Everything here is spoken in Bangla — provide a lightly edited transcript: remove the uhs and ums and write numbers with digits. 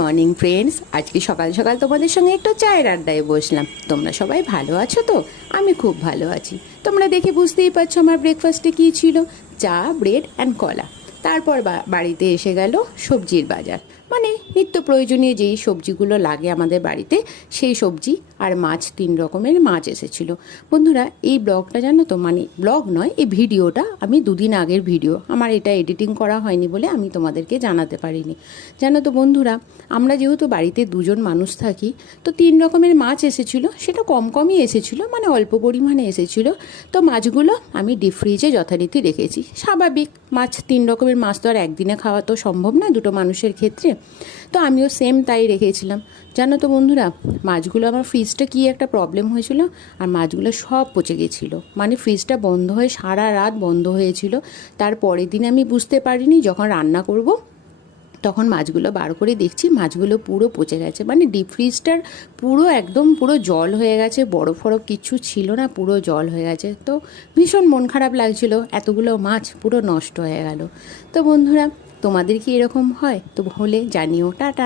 মর্নিং ফ্রেন্ডস, আজকে সকাল সকাল তোমাদের সঙ্গে একটু চায়ের আড্ডায় বসলাম। তোমরা সবাই ভালো আছো তো? আমি খুব ভালো আছি। তোমরা দেখে বুঝতেই পারছো আমার ব্রেকফাস্টে কী ছিল, চা, ব্রেড অ্যান্ড কলা। তারপর বাড়িতে এসে গেল সবজির বাজার, মানে নিত্য প্রয়োজনীয় যেই সবজিগুলো লাগে আমাদের বাড়িতে, সেই সবজি আর মাছ, 3 রকমের মাছ এসেছিল। বন্ধুরা, এই ব্লগটা জানো তো, মানে ব্লগ নয়, এই ভিডিওটা আমি 2 দিন আগের ভিডিও, আমার এটা এডিটিং করা হয়নি বলে আমি তোমাদেরকে জানাতে পারিনি। জানো তো বন্ধুরা, আমরা যেহেতু বাড়িতে 2 জন মানুষ থাকি, তো 3 রকমের মাছ এসেছিলো। সেটা কম কমই এসেছিলো, মানে অল্প পরিমাণে এসেছিলো। তো মাছগুলো আমি ডিপ ফ্রিজে যথারীতি রেখেছি। স্বাভাবিক, মাছ 3 রকমের মাছ তো আর একদিনে খাওয়া তো সম্ভব না 2টো মানুষের ক্ষেত্রে। তো আমিও সেম তাই রেখেছিলাম। জানো তো বন্ধুরা, মাছগুলো আমার ফ্রিজটা কী একটা প্রবলেম হয়েছিল, আর মাছগুলো সব পচে গেছিলো। মানে ফ্রিজটা বন্ধ হয়ে সারা রাত বন্ধ হয়েছিল। তারপরের দিন আমি বুঝতে পারিনি, যখন রান্না করব তখন মাছগুলো বার করে দেখছি মাছগুলো পুরো পচে গেছে। মানে ডিপ ফ্রিজটার পুরো একদম পুরো জল হয়ে গেছে, বরফ ফরফ কিচ্ছু ছিল না, পুরো জল হয়ে গেছে। তো ভীষণ মন খারাপ লাগছিল, এতগুলো মাছ পুরো নষ্ট হয়ে গেল। তো বন্ধুরা, তোমাদের কি এরকম হয়? তো হলে জানিও। টাটা।